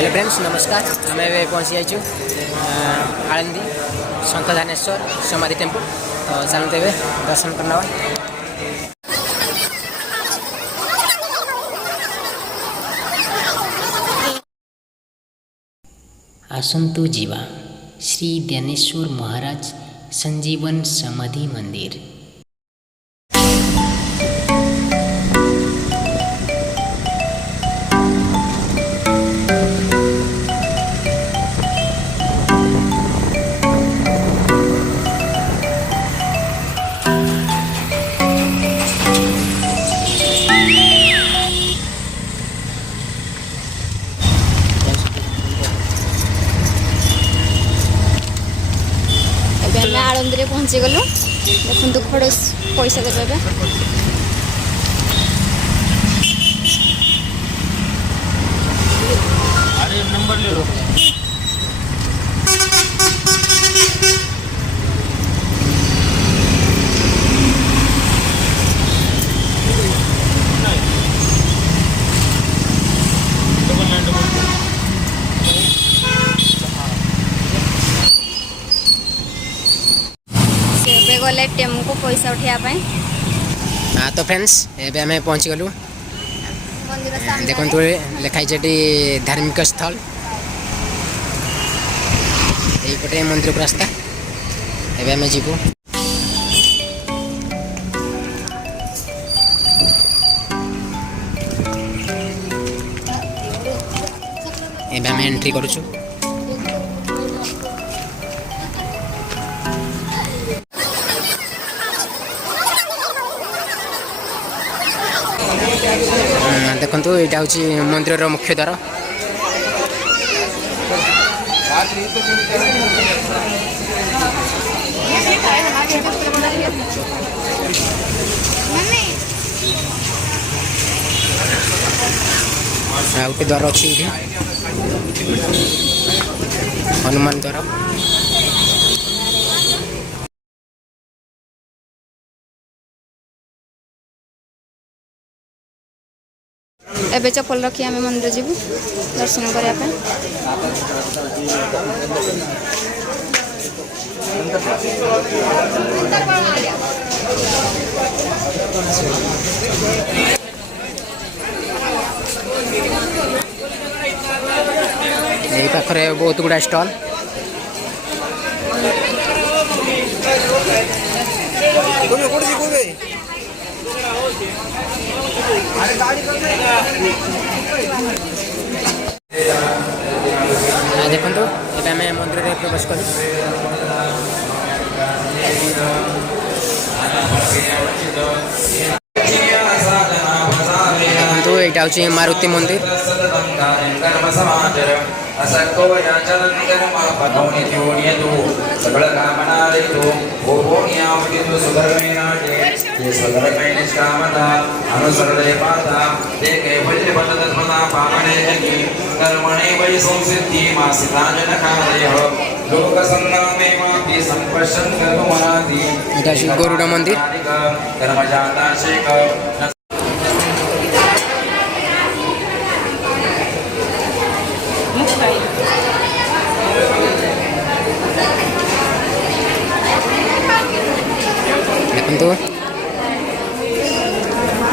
Hello friends नमस्कार आम ए पहुँची जाइए आलंदी शंखधानेश्वर समाधि टेम्पल तो चलते ए दर्शन करना आसंतु जीवा श्री ज्ञानेश्वर महाराज संजीवन समाधि मंदिर। आलंदी पहुँची गलु देखो खड़ पैसा देवे नंबर ले लो। गले टेम्पो पैसा उठाइबा। हाँ तो फ्रेंड्स एबे हमें पहुँची गलु देखो लिखाई धार्मिक स्थल यहीपटे मंदिर को रास्ता एबे हमें जीवु एबे हमें एंट्री करूछु। देखो यहाँ हूँ मंदिर मुख्य द्वार गोटे द्वार अच्छी हनुमान द्वार एबे चप्पल रखी आम मंदिर जीवु दर्शन करने। यही पाखे बहुत गुड़ा स्टल देखो ये आम मंदिर में प्रवेश कर यहाँ हूँ मारुति मंदिर गरुड़ मंदिर देखो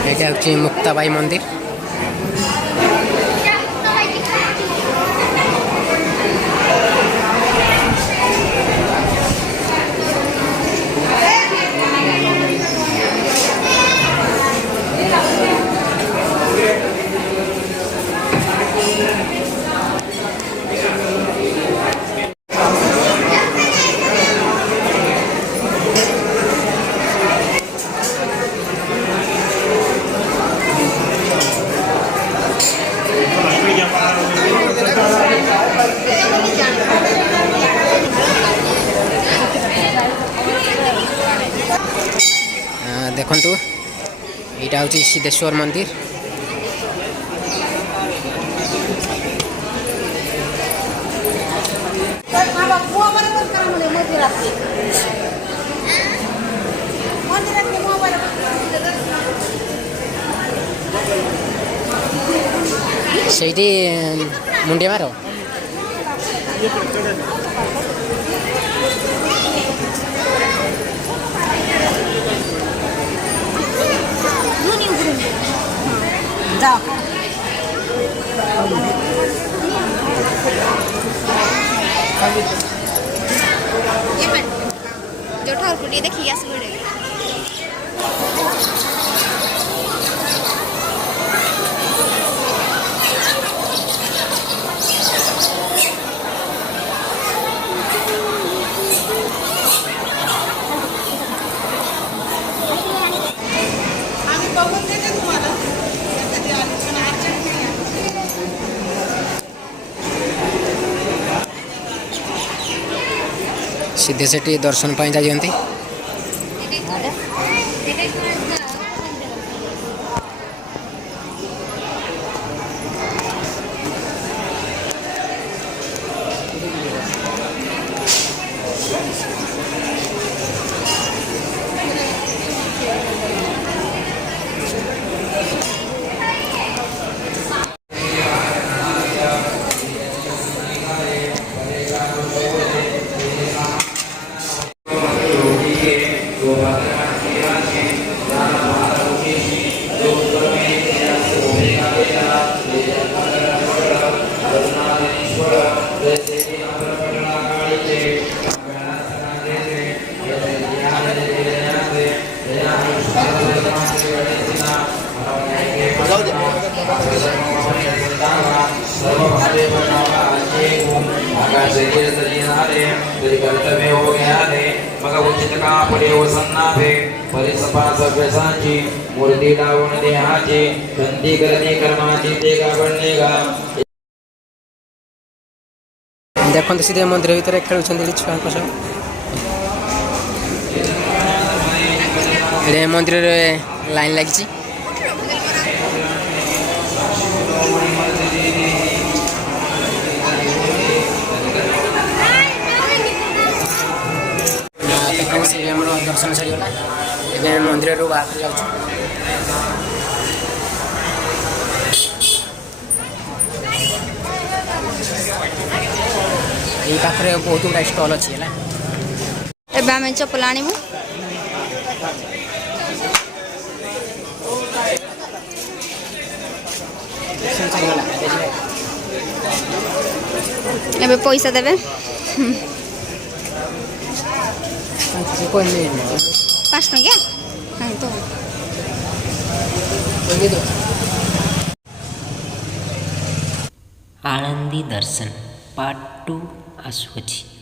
यहाँ हूँ मुक्ताबाई मंदिर देखु यहाँ हूँ सिद्धेश्वर मंदिर से मुंडिया मारो जो ठाकुर देखिए सीधे से दर्शन पाई जाती कर्तव्य हो गया रे मग उचित का पडे वसन्नाभे परिसपा सव्यसाची मूर्ती लावून देहाची बंदी करणे कर्माची ते गावणे गा देखते सीधे मंदिर भितर खेलुं छुआ सब ये मंदिर लाइन लगी दर्शन सरीगला ए मंदिर बाहर जाऊँ ये पाखे बहुत गुड़ा स्टल अच्छी है एबे आम चपल आणबू एबे पैसा देबे 5 टंकिया कहीं तो आनंदी दर्शन पार्ट 2 आसुची।